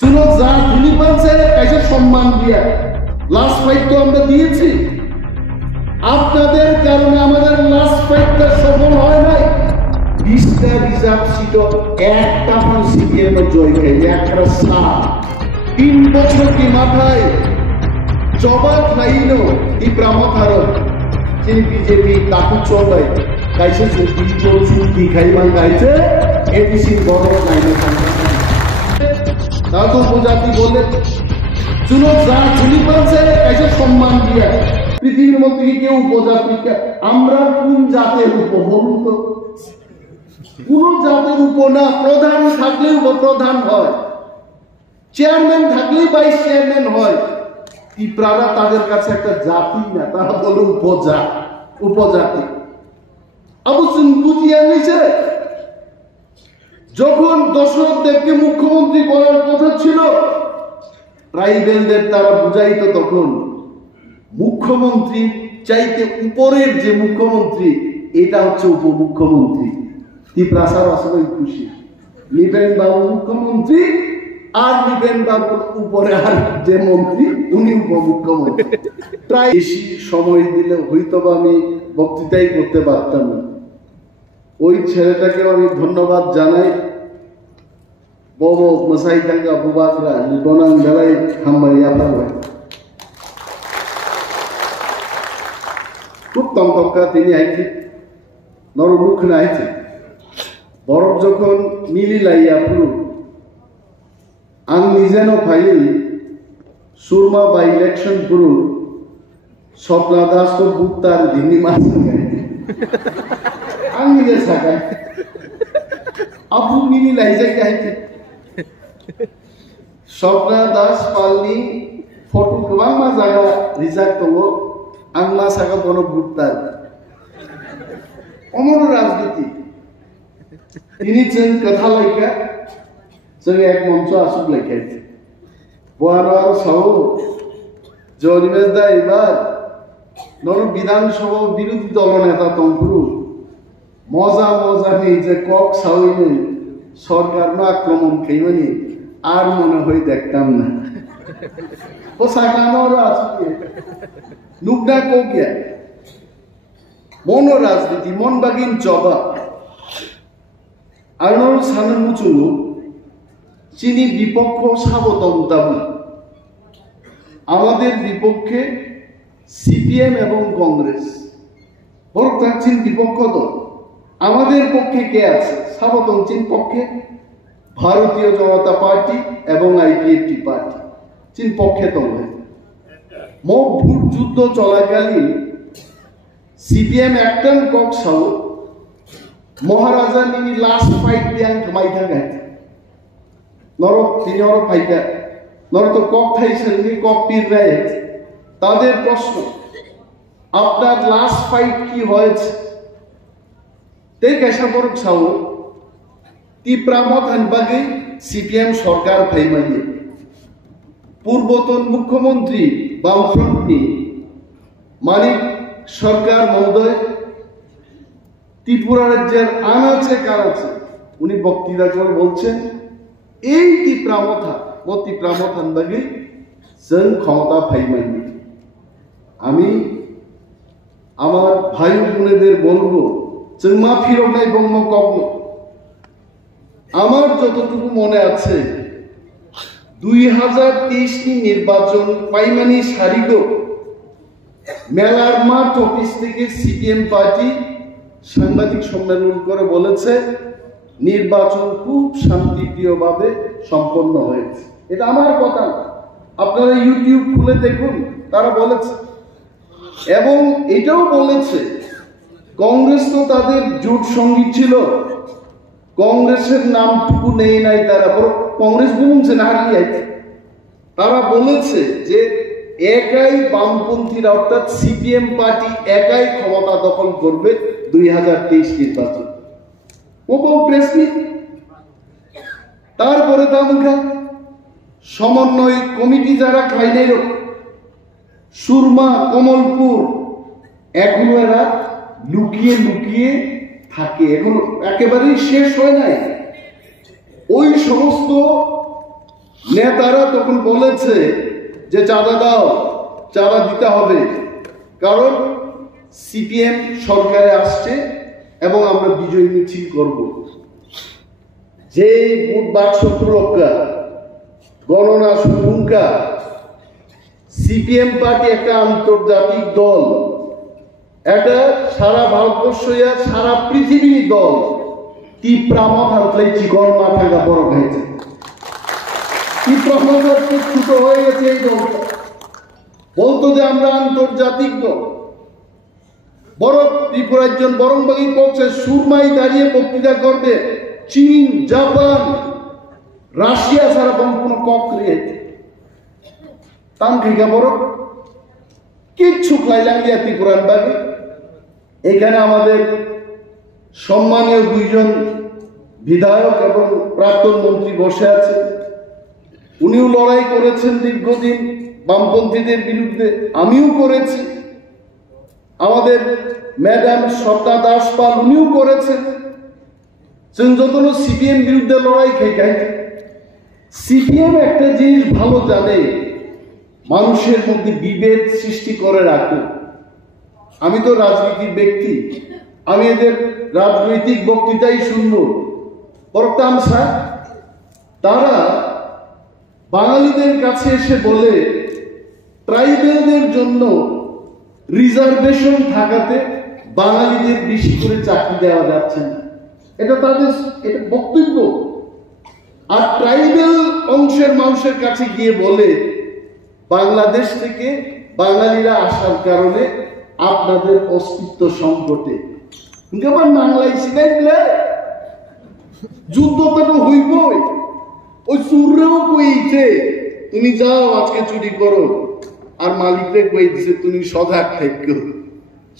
চুনো যা ধুলি পাচ্ছে কাছে সম্মান দিয়া লাস্ট ফাইট তো আমরা দিয়েছি। আপনাদের কারণে আমাদের লাস্ট ফাইটটা সফল হয় নাই। 20টা রিজার্ভ সিট একটা সিপিএম জয় খাইনি, একটা সার 3 বছর কি মাথায় জবাব খাইনো টিপ্রামথারক যিনি বিজেপি কাকু চলাই গাইছে চুক্তি খাইমান গাইছে এডিসি বড় নাইনে তারা তো উপজাতি বলে চুনো যা চুলি পাচ্ছে কাইছে সম্মান দিয়া। পৃথিবীর মধ্যে কি কেউ উপজাতিকে আমরা কোন জাতের উপ বলুন তো? কোন জাতের উপ না, প্রধান থাকলে উপপ্রধান হয়, চেয়ারম্যান থাকলেই ভাইস চেয়ারম্যান হয়। টিপ্রারা তাদের কাছে একটা জাতি না, তারা বলে উপজাতি। অবশ্য বুঝিয়ে নিছে যখন দশরথ দেবকে মুখ্যমন্ত্রী করার কথা ছিল ট্রাইবেলদের তারা বুঝাইতো তখন মুখ্যমন্ত্রী চাইতে উপরের যে মুখ্যমন্ত্রী এটা হচ্ছে উপমুখ্যমন্ত্রী। টিপ্রাসার আসলে খুশি নিবেন বাবু মুখ্যমন্ত্রী আর নিবেন বাবু উপরে আর যে মন্ত্রী উনি উপমুখ্যমন্ত্রী। প্রায় বেশি সময় দিলে হয়তো আমি বক্তৃতাই করতে পারতাম না। ওই ছেলেটাকে আমি ধন্যবাদ জানাই। বব মশাই টাঙ্গা বুবাকরা নিবনাং বেলায় হাম্বাইয়া পারবেন খুব তমতমকা তিনি আইছে নরমুখ না আইছে বরফ যখন মিলি লাইয়া পুরো আং নিজেনো ভাই সুরমা বাই ইলেকশন পুরো স্বপ্না দাস তো বুত্তার ধিনি মাছ আং নিজে সাকায় আপু মিলি লাইজা আইছে স্বপ্না দাস পালনি ফটো গোबां मा जागा रिजार्भ दङ आं मा सागा बनो बुत्तार अमर राजनीति ini जों कथा लायका जों एक मंच आसुक लायका बहार साव जनिमेश दा एबार नर विधानसभा विरोधी दल नेता तंपुरु मजा मजा नि जे কক सावैनो सरकारनो आक्रमण खैमानि আর মনে হয় দেখতাম না ও সাকানোর আছে নুকদা কোকিয়া মনো রাজনীতি মন বাগিন জবা আরনোর সানন মুচুলু চিনি বিপক্ষ সাবতমতাবু আমাদের বিপক্ষে সিপিএম এবং কংগ্রেস বড় থাকছেন বিপক্ষ দল। আমাদের পক্ষে কে আছে? সাবতমচিন পক্ষে ভারতীয় জনতা পার্টি এবং আইপিএফটি পার্টি চীন পক্ষে তবে মক ভোট যুদ্ধ চলাকালীন সিপিএম একটান কক সাউ মহারাজা নিনি লাস্ট ফাইট দিয়াং মাইকা গাইতে নরক তিনি অর ফাইকা নর তো কক থাইছেন নি কক পীর রায় তাদের প্রশ্ন আপনার লাস্ট ফাইট কি হয়েছে? তে কেসা বরক সাউ টিপ্রামথান বাগে সিপিএম সরকার ফাইমালিয়ে পূর্বতন মুখ্যমন্ত্রী বামফ্রন্টনি মানিক সরকার মহোদয় ত্রিপুরা রাজ্যের আনাচে কানাচে উনি বক্তৃতা করে বলছেন এই টিপ্রামথান বাগে जों ক্ষমতা ফাইমালি। আমি আমার ভাই বোনেদের বলবো जों मा ফিরনাই বঙ্গ কগ্ন আমার যতটুকু মনে আছে 2023 নির্বাচন পাইমানি সারিগ মেলার মাঠ অফিস থেকে সিপিএম পার্টি সাংবাদিক সম্মেলন করে বলেছে নির্বাচন খুব শান্তিপ্রিয়ভাবে সম্পন্ন হয়েছে। এটা আমার কথা, আপনারা ইউটিউব খুলে দেখুন, তারা বলেছে। এবং এটাও বলেছে কংগ্রেস তো তাদের জোট সঙ্গী ছিল, কংগ্রেসের নামটুকু নেই নাই তারা, কংগ্রেস বলছে না হারিয়ে তারা বলেছে যে একাই বামপন্থীরা অর্থাৎ সিপিএম পার্টি একাই ক্ষমতা দখল করবে 2023 নির্বাচন। প্রেসমিট তারপরে তামুখা সমন্বয় কমিটি যারা খাইনের সুরমা কমলপুর এখনো এরা লুকিয়ে লুকিয়ে থাকে, এখনো একেবারেই শেষ হয় নাই। ওই সমস্ত নেতারা তখন বলেছে যে চাঁদা দাও, চাঁদা দিতে হবে, কারণ সিপিএম সরকারে আসছে এবং আমরা বিজয় মিছিল করব। যে ভোট বাক্স প্রজ্ঞা গণনা শুরুকা, সিপিএম পার্টি একটা আন্তর্জাতিক দল, এটা সারা ভারতবর্ষ সারা পৃথিবীর দল। তীব্রামা ভারতলে চিকন মাথা বড় হয়েছে, তীব্রামা ছোট হয়ে গেছে এই দলটা। বলতো যে আমরা আন্তর্জাতিক দল। বড় ত্রিপুরা একজন বরংবাগী পক্ষে সুরমাই দাঁড়িয়ে বক্তৃতা করবে, চীন, জাপান, রাশিয়া ছাড়া কোনো কক্রিয়ে তান্ত্রিকা বড় কিচ্ছু ক্লাইলাঙ্গিয়া ত্রিপুরান বাগী। এখানে আমাদের সম্মানীয় দুইজন বিধায়ক এবং প্রাক্তন মন্ত্রী বসে আছে। উনিও লড়াই করেছেন দীর্ঘদিন বামপন্থীদের বিরুদ্ধে, আমিও করেছি। আমাদের ম্যাডাম স্বপ্না দাস পাল উনিও করেছেন। যত সিপিএম বিরুদ্ধে লড়াই খাই। সিপিএম একটা জিনিস ভালো জানে, মানুষের মধ্যে বিভেদ সৃষ্টি করে রাখে। আমি তো রাজনীতির ব্যক্তি, আমি এদের রাজনৈতিক বক্তৃতাই শুনব। পড়তাম স্যার, তারা বাঙালিদের কাছে এসে বলে ট্রাইবেলদের জন্য রিজার্ভেশন থাকাতে বাঙালিদের বেশি করে চাকরি দেওয়া যাচ্ছে না, এটা তাদের এটা বক্তব্য। আর ট্রাইবেল অংশের মানুষের কাছে গিয়ে বলে বাংলাদেশ থেকে বাঙালিরা আসার কারণে আপনাদের অস্তিত্ব সংকটে। আমার বাংলায় শিখাইলে যুদ্ধ তো হইবই। ওই চুররেও কইছে তুমি যাও আজকে চুরি করো, আর মালিকরে কই দিছে তুমি সজাগ থাকো।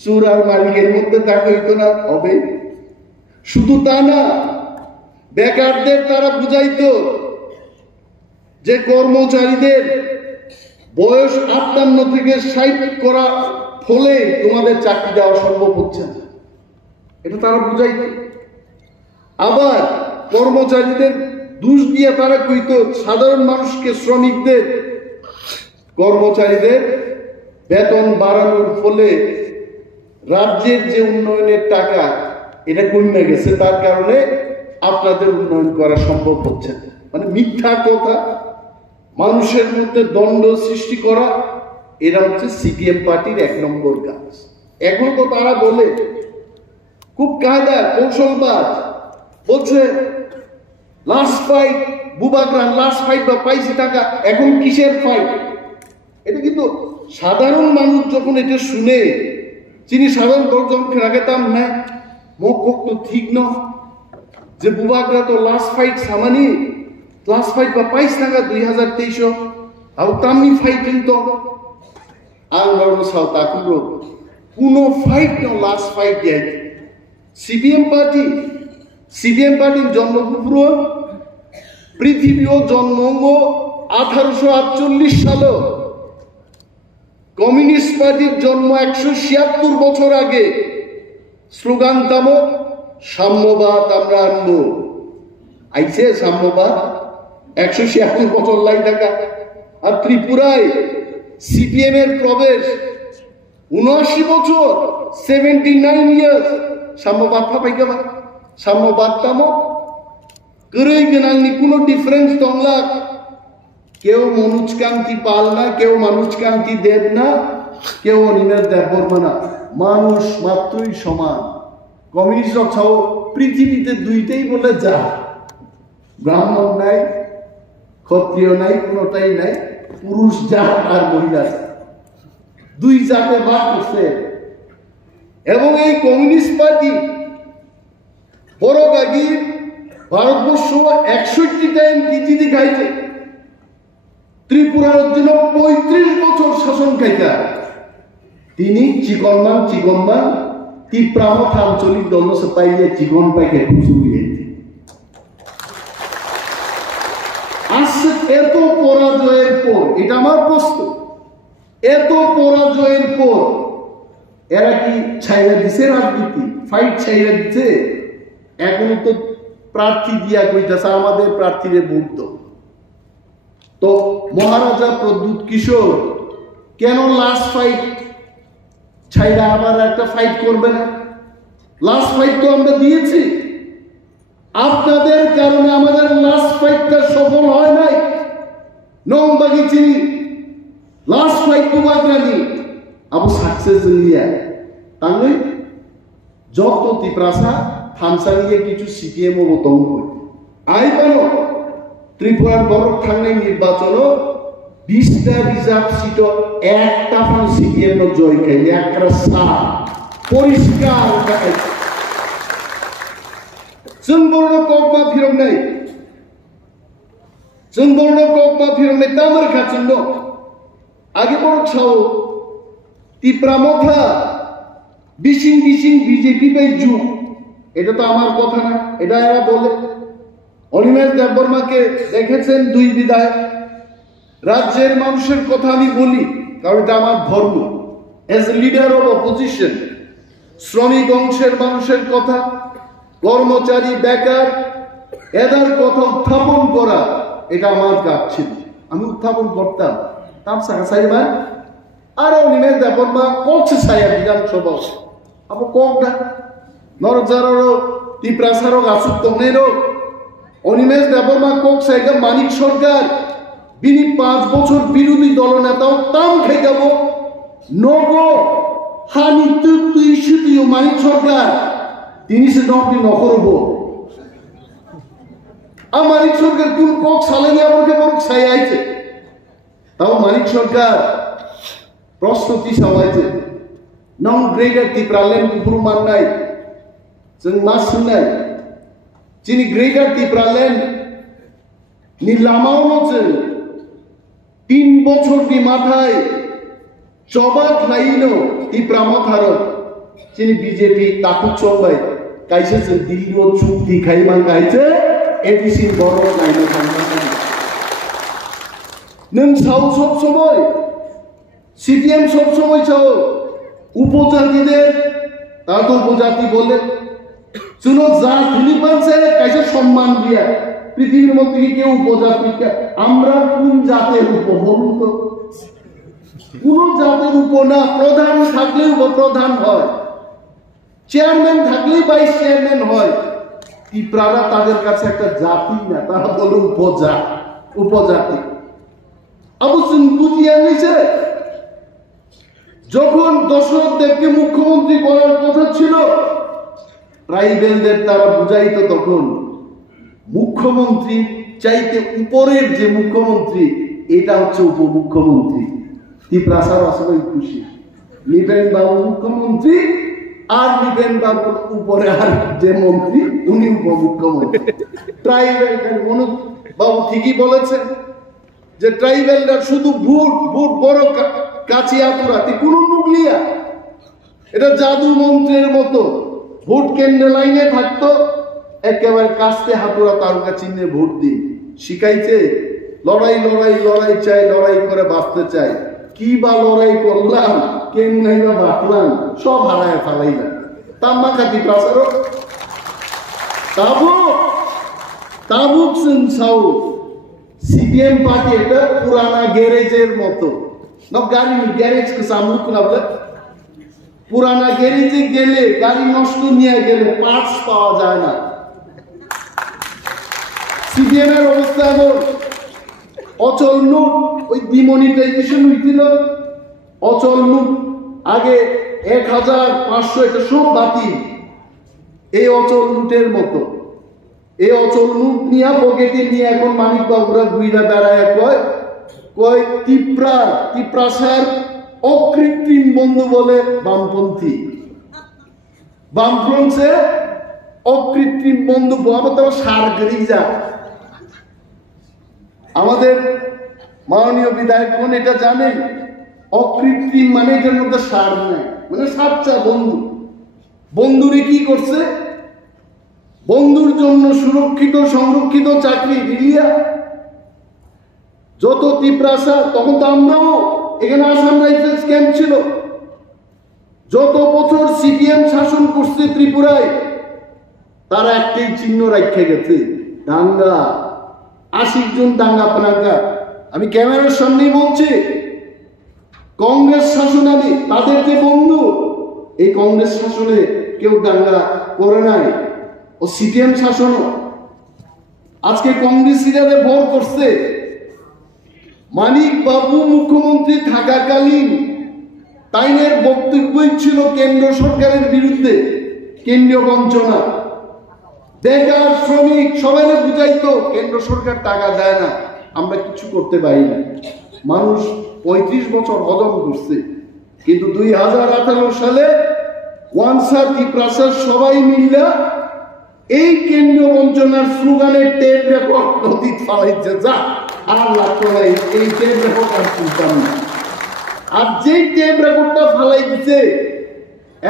চুর আর মালিকের মধ্যে দেখা হইতো না, হবে। শুধু তা না, বেকারদের তারা বুঝাইতো যে কর্মচারীদের বয়স 58 থেকে 60 করা ফলে তোমাদের চাকরি দেওয়া সম্ভব হচ্ছে না, এটা তারা বুঝাইতো। আবার কর্মচারীদের দোষ দিয়ে তারা কইতো সাধারণ মানুষকে, শ্রমিকদের, কর্মচারীদের বেতন বাড়ানোর ফলে রাজ্যের যে উন্নয়নের টাকা এটা কমে গেছে, তার কারণে আপনাদের উন্নয়ন করা সম্ভব হচ্ছে না। মানে মিথ্যা কথা, মানুষের মধ্যে দ্বন্দ্ব সৃষ্টি করা, এরা হচ্ছে সিপিএম পার্টির 1 নম্বর কাজ। এখন তো তারা বলে খুব কায়দা কৌশলবাদ, বলছে লাস্ট ফাইট বুবাগ্রাম, লাস্ট ফাইট বা পাইছি টাকা, এখন কিসের ফাইট? এটা কিন্তু সাধারণ মানুষ যখন এটা শুনে, যিনি সাধারণ দর্জন রাখেতাম না মোক তো ঠিক ন যে বুবাগ্রা তো লাস্ট ফাইট সামানি, লাস্ট ফাইট বা পাইছ টাকা 2023 আর তামি ফাইট কিন্তু আঙ্গর সাউ তাকুর কোনো ফাইট ন লাস্ট ফাইট দিয়ে সিপিএম পার্টির জন্মপুর পৃথিবীও জন্মঙ্গ 1848 সালে, কমিউনিস্ট পার্টির জন্ম 176 বছর আগে। স্লোগান তামো সাম্যবাদ আমরা আনবো, আইছে সাম্যবাদ 176 বছর লাই থাকা। আর ত্রিপুরায় সিপিএম এর প্রবেশ 79 বছর, 79 ইয়ার্স। সাম্যবাদ পাই গেবা, সাম্যবাদ তামো করেই গেনাংনি কোনো ডিফারেন্স তংলা। কেউ মনোজকান্তি পাল না, কেউ মানুষকান্তি দেব না, কেউ অনিমেষ দেববর্মা না, মানুষ মাত্রই সমান। কমিউনিস্ট ছাও পৃথিবীতে দুইটাই বলে যা, ব্রাহ্মণ নাই, ক্ষত্রিয় নাই, কোনোটাই নাই, পুরুষ জাত আর মহিলা দুই জাতে বাদ করছে। এবং এই কমিউনিস্ট পার্টি বড় গাগি ভারতবর্ষ 61টা এমপি খাইছে, ত্রিপুরার জন্য 35 বছর শাসন খাইতা। তিনি চিকনমান তীব্রামত আঞ্চলিক দল পাইলে চিকন পাইকে খুঁজুড়িয়ে আসছে। এত পরাজয়ের পর, এটা আমার প্রশ্ন, এত পরাজয়ের পর এরা কি ছাইরা দিছে রাজনীতি? ফাইট ছাইরা দিচ্ছে? এখনো তো প্রার্থী দিয়া কইতাছে আমাদের প্রার্থীরে ভোট দাও। তো মহারাজা প্রদ্যুৎ কিশোর কেন লাস্ট ফাইট ছাইরা আবার একটা ফাইট করবে না? লাস্ট ফাইট তো আমরা দিয়েছি, আপনাদের কারণে আমাদের লাস্ট ফাইটটা সফল হয় নাই। নংবাগি চিনি লাস্ট ফাইট তো বাগরানি আবু সাকসেস লিয়া তাঙ্গই যত তিপ্রাসা থানসানিয়ে কিছু সিপিএম ও বতং আইবানো ত্রিপুরার বড় থাঙ্গাই নির্বাচন 20টা রিজার্ভ সিট একটা ফান সিপিএম জয় খাইলে একটা সা পরিষ্কার जों बर'नो ककमा फिरंनाय जों बर'नो ककमा फिरंनाय तामर खाचुन आगे बर'क साव तिप्रामथा बिसिं बिसिं बीजेपी बाय जुग এটা তো আমার কথা না, এটা এরা বলে। অনিমেষ দেববর্মাকে দেখেছেন দুই বিদায়, রাজ্যের মানুষের কথা আমি বলি কারণ এটা আমার ধর্ম। এজ লিডার অফ অপোজিশন শ্রমিক অংশের মানুষের কথা, কর্মচারী বেকার এদের কথা উত্থাপন করা এটা আমার কাজ ছিল, আমি উত্থাপন করতাম। তাম সাইবা আর অনিমেষ দেববর্মা কচ্ছে সাইয়া বিধানসভা আবো ককটা নরজারো তিপ্রাসারক আসুক তংনেরো অনিমেষ দেববর্মা কক সাইগা মানিক সরকার বিনি 5 বছর বিরোধী দলনেতাও তাম খেগাবো নগ হানি তুই শুধু মানিক সরকার তিনি সে নকরি নকরব আর মানিক সরকার কোন কক সালে আমাকে বড় ছাই আইছে তাও মানিক সরকার প্রস্তুতি সাওয়াইছে নং গ্রেডার তিপ্রালেন উপরু মাননাই जों मा सोंनाय जिनि ग्रेटार तिप्रालेन नि लामावनो जों 3 বছরनि माथाय चबा खाइनो तिप्रामथारो जिनि बीजेपी ताकु चंबाय काइसे जों दिल्लीयाव चुक्ति खाइमान गाइছে एडिसि बरो नायनो थांबाय नों साव सब समय सीपीएम सब समय चाও উপজাতিদের তারা তো উপজাতি বলে শুনো যা ফিলিপাইন্সে কাইসে সম্মান দিয়া পৃথিবীর মধ্যে কি কেউ উপজাতি আমরা কোন জাতের বলুন তো কোন জাতের না প্রধান থাকলে উপপ্রধান হয় চেয়ারম্যান থাকলেই ভাইস চেয়ারম্যান হয় তিপ্রারা তাদের কাছে একটা জাতি না তারা বলে উপজাতি অবশ্যই বুঝিয়ে নিছে যখন দশরথ দেবকে মুখ্যমন্ত্রী করার কথা ছিল ট্রাইবেলদের তারা বুঝাইতো তখন মুখ্যমন্ত্রী চাইতে উপরের যে মুখ্যমন্ত্রী এটা হচ্ছে উপমুখ্যমন্ত্রী তিপ্রাসার আসলে খুশি নিবেন বাবু মুখ্যমন্ত্রী আর নিবেন বাবুর উপরে আর যে মন্ত্রী উনি উপমুখ্যমন্ত্রী ট্রাইবেল বাবু ঠিকই বলেছেন যে ট্রাইবেলরা শুধু ভোট বড় কাছিয়া পুরাতে কোন নুকলিয়া এটা জাদু মন্ত্রের মতো ভোট কেন্দ্র লাইনে থাকতো একেবারে কাস্তে হাতুড়া তারকা চিহ্নে ভোট দিন শিখাইছে লড়াই লড়াই লড়াই চাই লড়াই করে বাঁচতে চাই কি বা লড়াই করলাম কেমন না বাঁচলাম সব হারায় ফেলাইলাম তাম্মা খাতি প্রাসারো তাবুক সাউ सीपीएम पार्टी এটা পুরানা গ্যারেজের মতো না গাড়ি গ্যারেজ কে সামনে কোনা বলে পুরানা গ্যারেজে গেলে গাড়ি নষ্ট নিয়ে গেলে পার্টস পাওয়া যায় না সিপিএম এর অবস্থা এমন অচল নোট ওই ডিমনিটাইজেশন হইছিল অচল নোট আগে 1500 এটা সব বাতিল এই অচল নোটের মতো এই অচল নোট নিয়ে পকেটে নিয়ে এখন মানিক বাবুরা গুইরা বেড়ায় কয় তিপ্রাসার অকৃত্রিম বন্ধু বলে বামপন্থী বামফ্রন্টে অকৃত্রিম বন্ধু আবার তারা সার করেই যা আমাদের মাননীয় বিধায়কগণ এটা জানেন অকৃত্রিম মানে এটার মধ্যে সার নাই মানে সাচ্চা বন্ধুরে কি করছে বন্ধুর জন্য সুরক্ষিত সংরক্ষিত চাকরি রিলিয়া যত তিপ্রাসা তখন তো আমরাও এখানে আসাম রাইফেলস ক্যাম্প ছিল যত বছর সিপিএম শাসন করছে ত্রিপুরায় তারা একটাই চিহ্ন রাখতে গেছে দাঙ্গা 80 জন দাঙ্গা পানাকা আমি ক্যামেরার সামনেই বলছি, কংগ্রেস শাসনামী তাদের যে বন্ধু, এই কংগ্রেস শাসনে কেউ দাঙ্গা করে নাই, ও সিপিএম শাসন। আজকে কংগ্রেসীরা ভর করছে। মানিক বাবু মুখ্যমন্ত্রী থাকাকালীন তাইনের বক্তব্যই ছিল কেন্দ্র সরকারের বিরুদ্ধে, কেন্দ্রীয় বঞ্চনা। বেকার শ্রমিক সবাই বুঝাইতো কেন্দ্র সরকার টাকা দেয় না, আমরা কিছু করতে পারি না। মানুষ 35 বছর হজম করছে, কিন্তু 2018 সালে ওয়ানসা ত্রিপ্রাসার সবাই মিলে এই কেন্দ্রীয় বঞ্চনার স্লোগানের টেপ রেকর্ড নদী ফালাইছে। যা আর লাগতো না, এই টেপ রেকর্ড আর শুনতাম না। আর যে টেপ রেকর্ডটা ফালাই দিচ্ছে,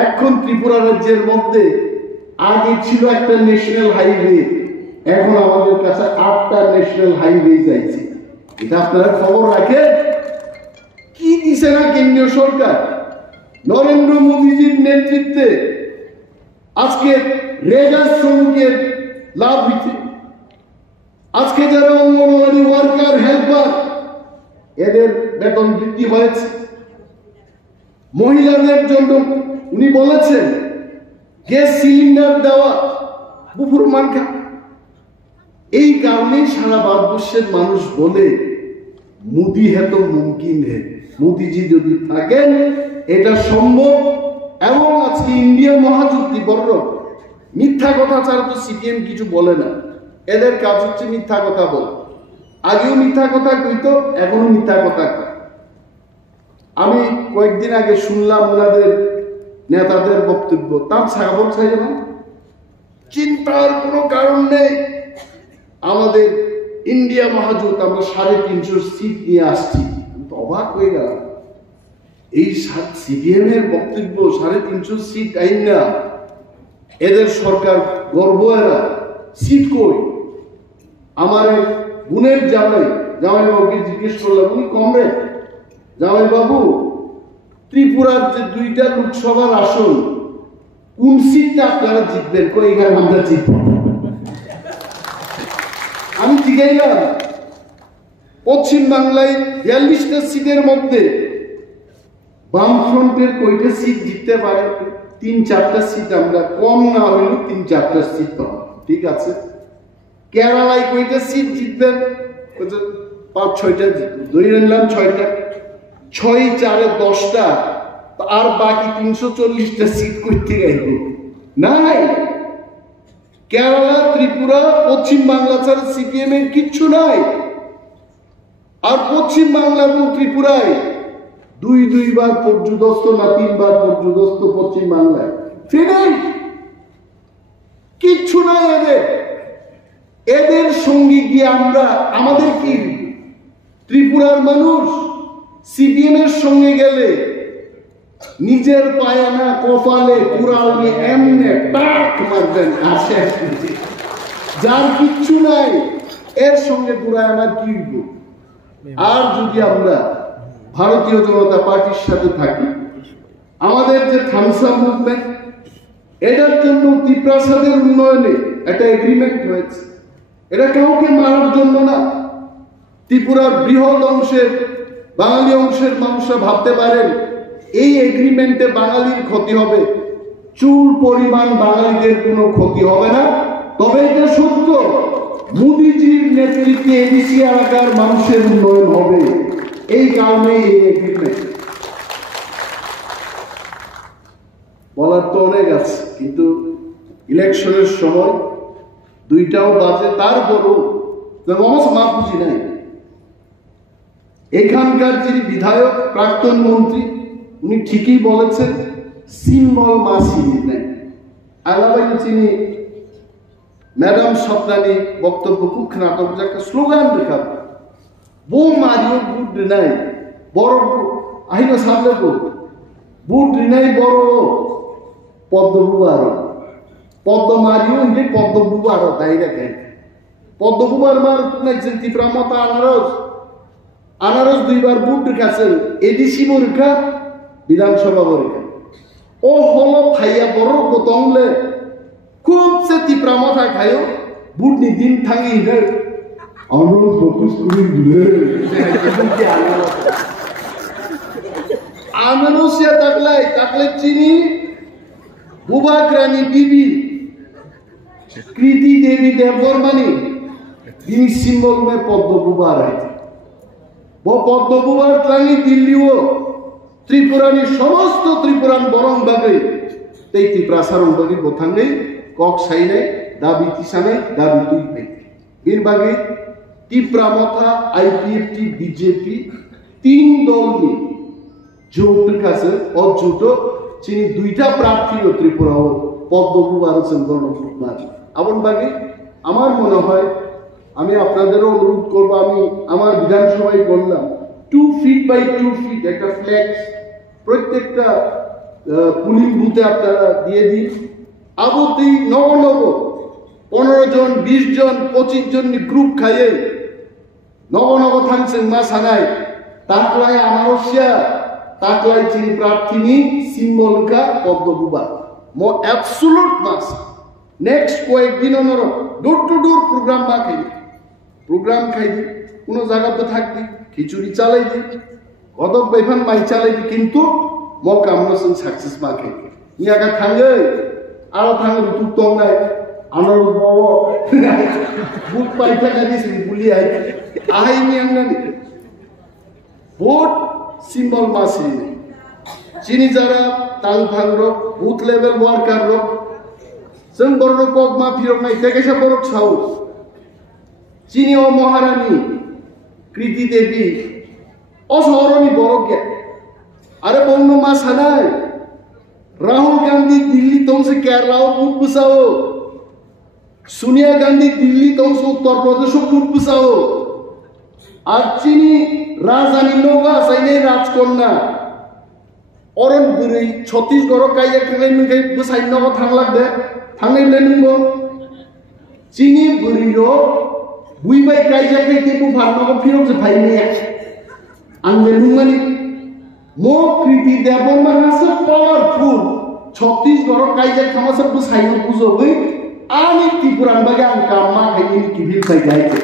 এখন ত্রিপুরা রাজ্যের মধ্যে আগে ছিল একটা ন্যাশনাল হাইওয়ে, এখন আমাদের কাছে 8টা ন্যাশনাল হাইওয়ে যাইছে। এটা আপনারা খবর রাখেন। কি দিছে না কেন্দ্রীয় সরকার? নরেন্দ্র মোদীজির নেতৃত্বে আজকে রেগা শ্রমিকের লাভ হচ্ছে। আজকে যারা অঙ্গনওয়াড়ি ওয়ার্কার, হেল্পার, এদের বেতন বৃদ্ধি হয়েছে। মহিলাদের জন্য উনি বলেছেন গ্যাস সিলিন্ডার দেওয়া বুফুর মার্কা। এই কারণে সারা ভারতবর্ষের মানুষ বলে মোদি হে তো মুমকিন হে, মোদিজি যদি থাকেন এটা সম্ভব। এবং আজকে ইন্ডিয়া মহাযুক্তি বড় মিথ্যা কথা ছাড়া তো সিপিএম কিছু বলে না। এদের কাজ হচ্ছে মিথ্যা কথা বলে। আগেও মিথ্যা কথা কইতো, এখনো মিথ্যা কথা কয়। আমি কয়েকদিন আগে শুনলাম ওনাদের নেতাদের বক্তব্য, তার সাগর চাই না, চিন্তার কোনো কারণ নেই। আমাদের ইন্ডিয়া মহাজোট আমরা 350 সিট নিয়ে আসছি, অবাক হয়ে গেল। এই সিপিএম এর বক্তব্য 350 সিট আইন না, এদের সরকার গর্ব, এরা সিট কই। আমার বোনের জামাইবাবুকে জিজ্ঞেস করলাম, উনি কমরেড, জামাইবাবু ত্রিপুরার যে 2টা লোকসভার আসন কোন সিটটা আপনারা জিতবেন? এখানে আমরা জিতব। আমি জিজ্ঞাইলাম পশ্চিম বাংলায় 42টা সিটের মধ্যে বামফ্রন্টের কয়টা সিট জিততে পারে? 3-4টা সিট, আমরা কম না হইলেও 3-4টা সিট পাবো, ঠিক আছে। কেরালায় কয়টা সিট জিতবেন? 5-6টা জিতবেন, ধরে নিলাম 6টা। 6-4-এ 10টা, আর বাকি 340টা সিট করতে গেলে নাই। কেরালা, ত্রিপুরা, পশ্চিম বাংলা ছাড়া সিপিএম এর কিচ্ছু নাই। আর পশ্চিম বাংলা এবং ত্রিপুরায় 2-2বার পর্যুদস্ত না 3বার পর্যুদস্ত পশ্চিম বাংলায়, ফিনিশ, কিচ্ছু নাই এদের। এদের সঙ্গে গিয়ে আমরা আমাদের কি? ত্রিপুরার মানুষ সিপিএম এর সঙ্গে গেলে নিজের পায়ে না কপালে কুড়ালে এমনে টাক মারবেন। আসে যার কিচ্ছু নাই এর সঙ্গে পুরায় আমার কি? আর যদি আমরা ভারতীয় জনতা পার্টির সাথে থাকি, আমাদের যে থামসা মুভমেন্ট, এটার জন্য ত্রিপ্রাসাদের উন্নয়নে একটা এগ্রিমেন্ট হয়েছে। এটা কাউকে মারার জন্য না। ত্রিপুরার বৃহৎ অংশের বাঙালি অংশের মানুষরা ভাবতে পারেন এই এগ্রিমেন্টে বাঙালির ক্ষতি হবে, চুল পরিমাণ বাঙালিদের কোনো ক্ষতি হবে না। তবে এটা সত্য, মোদিজির নেতৃত্বে এডিসি এলাকার মানুষের উন্নয়ন হবে। এই কারণে এই এগ্রিমেন্ট। বলার তো অনেক আছে, কিন্তু ইলেকশনের সময় 2টাও বাজে, তারপরও মাপ বুঝি নাই। এখানকার যিনি বিধায়ক, প্রাক্তন মন্ত্রী, উনি ঠিকই বলেছেন সিম্বল মাসি নেই। আলাবাই চিনি ম্যাডাম স্বপ্নানী বক্তব্য খুব নাটক, যে একটা স্লোগান রেখা বো মারিও বুট নাই বড় আহিল সামনে বুট নাই বড় পদ্মবু আরো পদ্ম মারিও ইন্দি পদ্মবু আরো তাই দেখেন পদ্মবুবার মার নাইছেন ত্রিপুরামতা আনারস 2বার বুট রেখাছেন, এডিসি পরীক্ষা, বিধানসভা পরীক্ষা। ও হলো খাইয়া বড় কতংলে খুব সে ত্রিপুরামতা খাইও বুট নি দিন থাকি অনুরোধ ফোকাস করি দিলে আনারসিয়া তাকলে চিনি বুবাগ্রানি বিবি কৃতি দেবী দেববর্মানি তিনি সিম্বল में পদ্ম বুবা রাইতে वो পদ্ম বুবার ত্রাণী দিল্লিও ত্রিপুরানি সমস্ত ত্রিপুরান বরং বাগে তেই ত্রিপ্রাসারং বাগে বথাঙ্গে কক সাইনে দাবি তিসানে দাবি তুইপে বীর বাগে টিপ্রামথা আইপিএফটি বিজেপি তিন দল নিয়ে জোটের কাছে অজোট চিনি দুইটা প্রার্থী ত্রিপুরা ও পদ্মপুবার গণপুর আপন বাগে আমার মনে হয় আমি আপনাদেরও অনুরোধ করবো আমি আমার বিধানসভায় বললাম 2 ফিট বাই 2 ফিট একটা ফ্ল্যাক্স প্রত্যেকটা পুলিং বুথে আপনারা দিয়ে দিন আবতেই নব 15 জন 20 জন 25 জন গ্রুপ খাইয়ে নব থাকছেন মা সানায় তাকলায় আনারসিয়া তাকলায় চিনি প্রার্থিনী সিম্বলকা পদ্মবুবা মো অ্যাবসোলুট মাস নেক্সট কয়েকদিন অনর ডোর টু ডোর প্রোগ্রাম খাই দি কোনো জায়গাতে থাকবি খিচুড়ি চালাই দি কদক বেফান মাই চালাই দি কিন্তু মো কামনসন সাকসেস মা খাই ইয়াগা থাঙ্গে আরো থাঙ্গে ঋতু তং নাই আনার বড় বুক পাইতা গানি সিনি বুলি আই আই নি আংনানি ভোট সিম্বল মাসি চিনি যারা তাল ভাঙরক বুথ লেভেল ওয়ার্কার রক जों बर'क मा फिरक नाय तेकेशा बर'क साउ चिनी ओ महारानी कृति देवी असहरनी बर'क गे आरे बंग मा सानाय राहुल गांधी दिल्ली तंसे केरला बुट बुसाओ सोनिया गांधी दिल्ली तंसे उत्तर प्रदेश बुट बुसाओ আর চিনি রাজধানী নৌকা সাইনে রাজকন্যা অরণ বুড়ি ছত্তিশগড় কাইয়া থাকলে মিখাই বসাই নগ থাং লাগদে থাংनाय लेनुंगो चिनी बुरिरो बुइबाय काइजा खाइते बु फाननगो फिरक जे फाइने आं लेनुंगानि मो कृति देबमा हासो पावरफुल छत्तीसगढ़ काइजा खामासो बसाइनो बुजोबै आनि त्रिपुरान बागे आं कामा खाइनि किबिल खाइ गाइते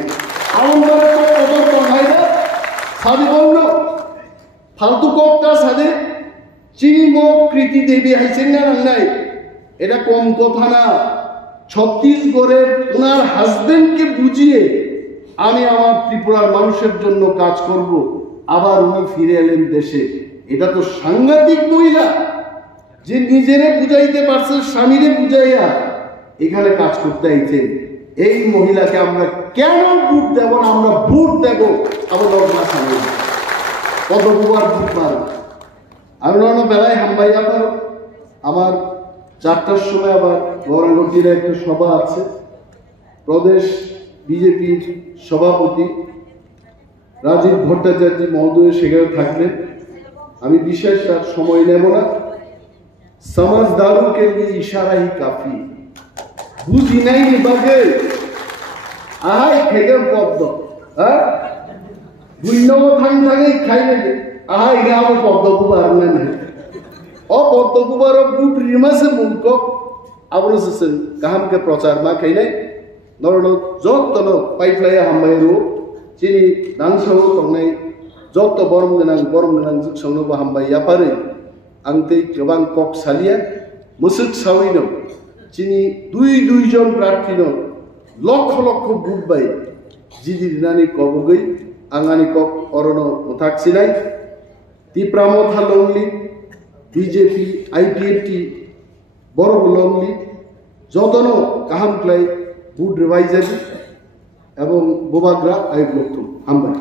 आउन बारे तो तो नाइदा सादि बोलनो फालतू कोकटा सादे चिनी मो कृति देवी हाइसेन ना नांनाय এটা কম কথা না ছত্তিশগড়ের ওনার হাজবেন্ডকে বুঝিয়ে আমি আমার ত্রিপুরার মানুষের জন্য কাজ করব আবার উনি ফিরে এলেন দেশে এটা তো সাংঘাতিক মহিলা যে নিজেরে বুঝাইতে পারছে স্বামীরে বুঝাইয়া এখানে কাজ করতে আইছেন এই মহিলাকে আমরা কেন ভোট দেব না আমরা ভোট দেব আবার লগ্না সামনে পদবুবার ভোট মারব আমি অন্য বেলায় হাম্বাইয়া পারো আমার 4টার সময় আবার গৌরাঙ্গটির একটা সভা আছে প্রদেশ বিজেপির সভাপতি রাজীব ভট্টাচার্য মহোদয় সেখানে থাকবেন আমি বিশেষ আর সময় নেব না समझदारों के लिए इशारा ही काफी বুঝি নাই নি বাগে আহাই খেগে পদ্ম হ্যাঁ বুইনও থাং থাঙে খাইলে আহাই গাও পদ্ম কুবার না ओ पद्मकुमार बुट रिमासे मुलक आबरसन गाहाम के प्रचार मा खाइनाय नरनो जत्तन पाइफ्लाय हामबायरो चिनि दांसाव तंनाय जत्त बरम गोनां जुगसावनो हामबाय यापारे आंते गोबां कक सालिया मुसुक सावैनो चिनि दुई जन प्रार्थीनो लक्ष लक्ष बुट बाय जिदिनानि कबगै आंगानि कक अरनो उथाक्सिनाय तिप्रामथा लंगलि बीजेपी आईपीएफटी बड़ो लंगली जतनो गाहाम क्लाय बुट रिवाइजाजी एवं बोबाग्रा आइ ब्लक हामबाय।